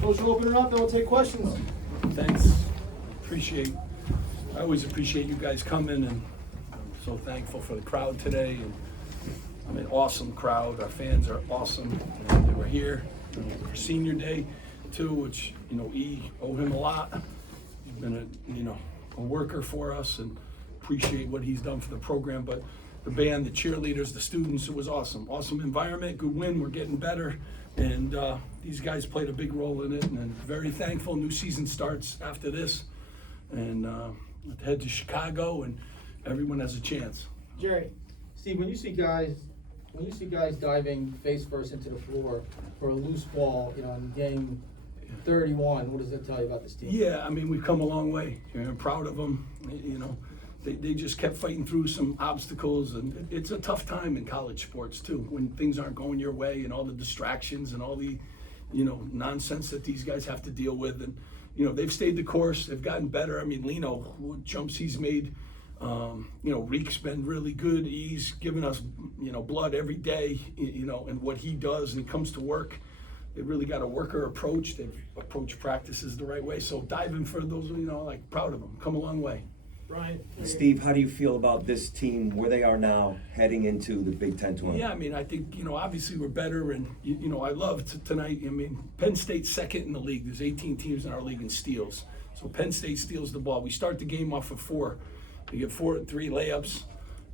Coach, we'll open it up and we'll take questions. Thanks. I always appreciate you guys coming, and I'm so thankful for the crowd today. And I mean, awesome crowd. Our fans are awesome. And they were here for senior day too, which owe him a lot. He's been a worker for us, and appreciate what he's done for the program. But the band, the cheerleaders, the students, it was awesome. Awesome environment, good win. We're getting better, and these guys played a big role in it. And I'm very thankful. New season starts after this, and head to Chicago, and everyone has a chance. Jerry. Steve, when you see guys diving face first into the floor for a loose ball, in game 31, what does that tell you about this team? Yeah, I mean, we've come a long way. I'm proud of them. They just kept fighting through some obstacles, and it's a tough time in college sports too, when things aren't going your way and all the distractions and all the, nonsense that these guys have to deal with. And they've stayed the course. They've gotten better. I mean, Lino, what jumps he's made. Reek's been really good. He's given us, blood every day, and what he does, and he comes to work. They've really got a worker approach. They've approached practices the right way. So diving for those, proud of them. Come a long way. Brian. Steve, how do you feel about this team, where they are now, heading into the Big Ten tournament? Yeah, I mean, I think, obviously we're better, and, I love tonight. I mean, Penn State's second in the league. There's 18 teams in our league in steals. So Penn State steals the ball. We start the game off of 4. We get 4 and 3 layups,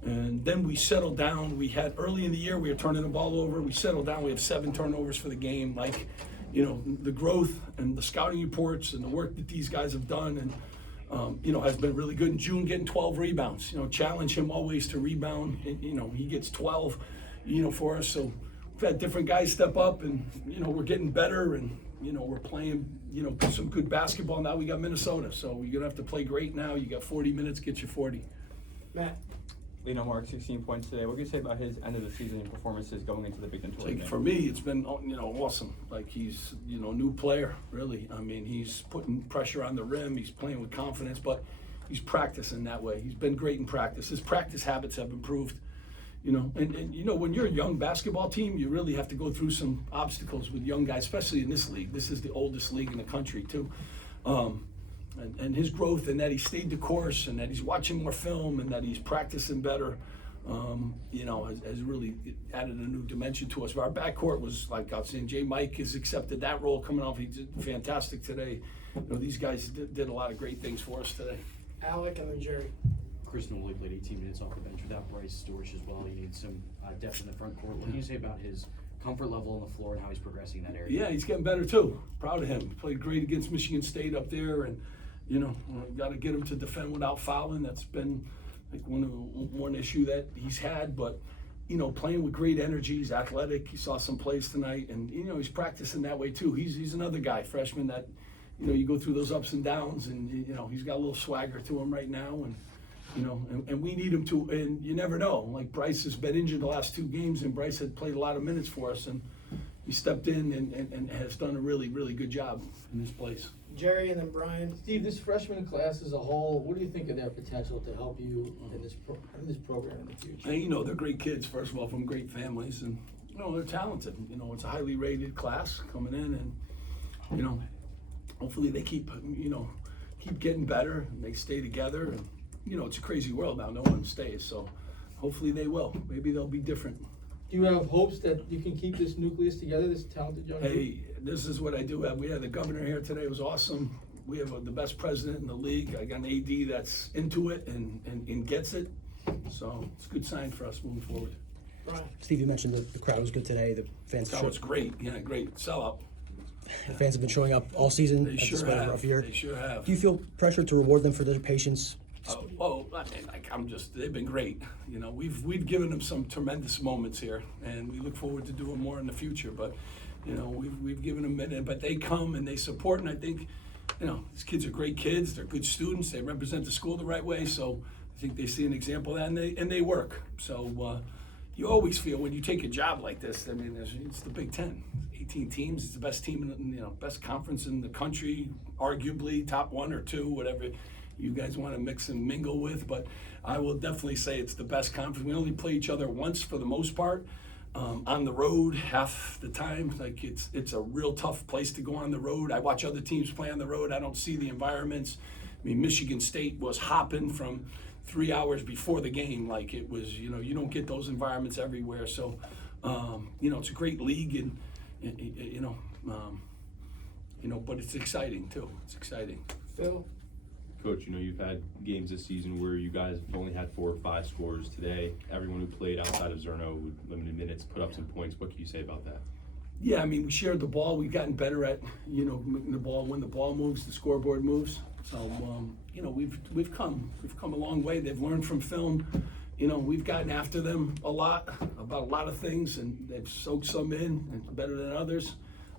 and then we settle down. We had early in the year, we were turning the ball over. We settled down. We have 7 turnovers for the game. Like, the growth and the scouting reports and the work that these guys have done, and has been really good. In June, getting 12 rebounds. Challenge him always to rebound. And, he gets 12, for us. So we've had different guys step up, and, we're getting better, and, we're playing, some good basketball. Now we got Minnesota. So you're going to have to play great now. You got 40 minutes, get you 40. Matt. Lino marked 16 points today. What can you say about his end of the season performances going into the Big Ten tournament? For me, it's been awesome. Like, he's a new player, really. I mean, he's putting pressure on the rim. He's playing with confidence, but he's practicing that way. He's been great in practice. His practice habits have improved. And when you're a young basketball team, you really have to go through some obstacles with young guys, especially in this league. This is the oldest league in the country too. And his growth, and that he stayed the course, and that he's watching more film, and that he's practicing better, has really added a new dimension to us. Our backcourt was, like I was saying, J. Mike has accepted that role coming off. He did fantastic today. These guys did a lot of great things for us today. Alec and then Jerry. Chris Nolly played 18 minutes off the bench without Bryce Dorsch as well. He needs some depth in the front court. What can you say about his comfort level on the floor and how he's progressing in that area? Yeah, he's getting better too. Proud of him. He played great against Michigan State up there, and got to get him to defend without fouling. That's been like one issue that he's had, but playing with great energy. He's athletic. You saw some plays tonight, and he's practicing that way too. He's another guy, freshman, that you go through those ups and downs, and he's got a little swagger to him right now, and and we need him to. And you never know. Like, Bryce has been injured the last 2 games, and Bryce had played a lot of minutes for us, and he stepped in and has done a really, really good job in this place. Jerry and then Brian. Steve, this freshman class as a whole, what do you think of their potential to help you in this program in the future? And they're great kids, first of all, from great families, and they're talented. It's a highly rated class coming in, and hopefully they keep getting better, and they stay together. And it's a crazy world now. No one stays, so hopefully they will. Maybe they'll be different. Do you have hopes that you can keep this nucleus together, this talented young group? Hey, this is what I do. We had the governor here today. It was awesome. We have the best president in the league. I got an AD that's into it and gets it. So it's a good sign for us moving forward. Brian. Steve, you mentioned the crowd was good today. The fans. That was great. Yeah, great sellout. The fans have been showing up all season. They sure despite a have. rough year. They sure have. Do you feel pressure to reward them for their patience? They've been great. We've given them some tremendous moments here, and we look forward to doing more in the future. But, we've given them a minute, but they come and they support, and I think, these kids are great kids. They're good students. They represent the school the right way. So I think they see an example of that, and they work. So you always feel when you take a job like this. I mean, it's the Big Ten, 18 teams. It's the best team in best conference in the country, arguably top 1 or 2, whatever you guys want to mix and mingle with. But I will definitely say it's the best conference. We only play each other once for the most part. on the road half the time. Like it's a real tough place to go on the road. I watch other teams play on the road. I don't see the environments. I mean, Michigan State was hopping from 3 hours before the game. Like it was, you know, you don't get those environments everywhere. So, you know, it's a great league, and you know, but it's exciting too. It's exciting. Phil? Coach, you know, you've had games this season where you guys have only had 4 or 5 scorers. Today, everyone who played outside of Zerno with limited minutes put up some points. What can you say about that? Yeah, I mean, we shared the ball. We've gotten better at, you know, making the ball. When the ball moves, the scoreboard moves. So, you know, we've come a long way. They've learned from film. You know, we've gotten after them a lot about a lot of things, and they've soaked some in and better than others.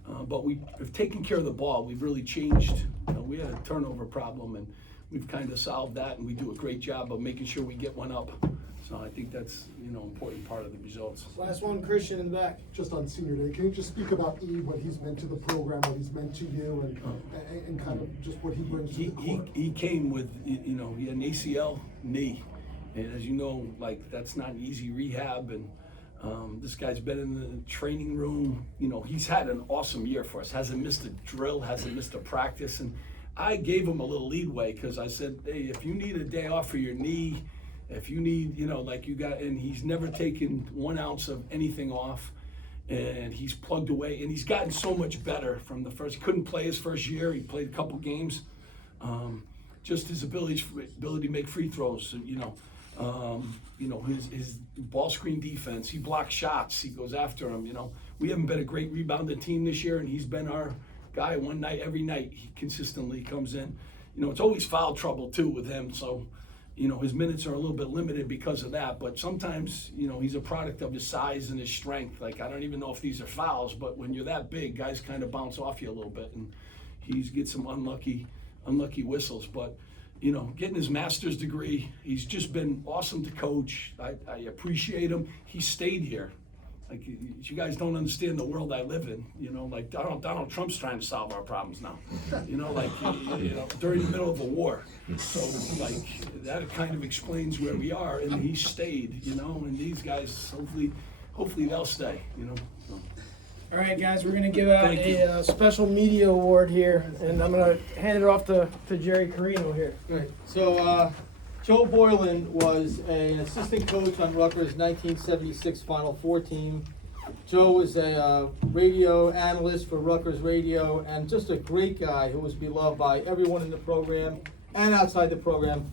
But we've taken care of the ball. We've really changed. You know, we had a turnover problem, and we've kind of solved that, and we do a great job of making sure we get one up. So I think that's, you know, important part of the results. Last one, Christian in the back. Just on senior day, can you just speak about E, what he's meant to the program, what he's meant to you, and kind of just what he brings to the court? He came with, you know, he had an ACL knee, and as you know, like that's not an easy rehab, and this guy's been in the training room. You know, he's had an awesome year for us. Hasn't missed a drill, hasn't missed a practice, and I gave him a little leadway because I said, hey, if you need a day off for your knee, if you need, you know, like you got, and he's never taken 1 ounce of anything off, and he's plugged away, and he's gotten so much better from the first. He couldn't play his first year. He played a couple games. Just his ability to make free throws, you know, his ball screen defense. He blocks shots. He goes after them. You know, we haven't been a great rebounding team this year, and he's been our guy one night, every night. He consistently comes in. You know, it's always foul trouble too with him. So, you know, his minutes are a little bit limited because of that. But sometimes, you know, he's a product of his size and his strength. Like, I don't even know if these are fouls, but when you're that big, guys kind of bounce off you a little bit, and he gets some unlucky whistles. But, you know, getting his master's degree, he's just been awesome to coach. I appreciate him. He stayed here. Like, you guys don't understand the world I live in. You know, like Donald Trump's trying to solve our problems now. You know, like, you know, during the middle of a war. So, like, that kind of explains where we are, and he stayed, you know, and these guys, hopefully they'll stay, you know. So. All right, guys, we're going to give out Thank you. a special media award here, and I'm going to hand it off to Jerry Carino here. Great. So, Joe Boland was an assistant coach on Rutgers' 1976 Final Four team. Joe was a radio analyst for Rutgers Radio, and just a great guy who was beloved by everyone in the program and outside the program.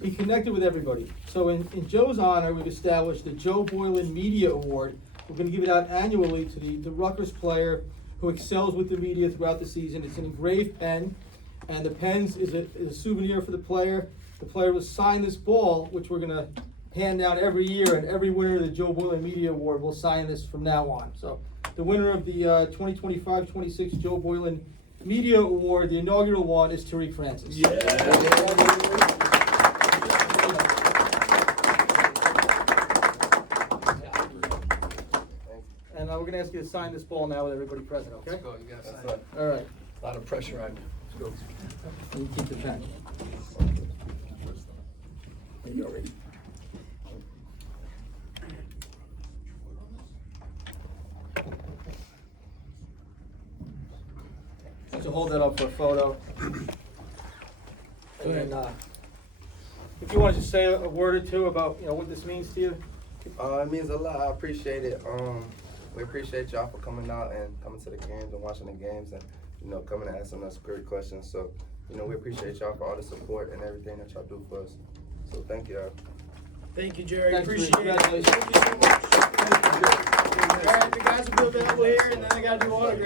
He connected with everybody. So in Joe's honor, we've established the Joe Boland Media Award. We're going to give it out annually to the Rutgers player who excels with the media throughout the season. It's an engraved pen, and the pens is a souvenir for the player. The player will sign this ball, which we're going to hand out every year, and every winner of the Joe Boland Media Award will sign this from now on. So the winner of the 2025-26 Joe Boland Media Award, the inaugural one, is Tariq Francis. Yeah. And we're going to ask you to sign this ball now with everybody present, okay? Let's go, you got to sign it. All right. A lot of pressure on you. Let's go. You keep the pen. You already. So hold that up for a photo. And then, if you want to just say a word or two about, you know, what this means to you. It means a lot. I appreciate it. We appreciate y'all for coming out and coming to the games and watching the games and, you know, coming and asking us great questions. So, you know, we appreciate y'all for all the support and everything that y'all do for us. So thank y'all. Thank you, Jerry. Thanks, Appreciate it. congratulations. Thank you so much. All right, the guys will be available here, and then I got to do autographs.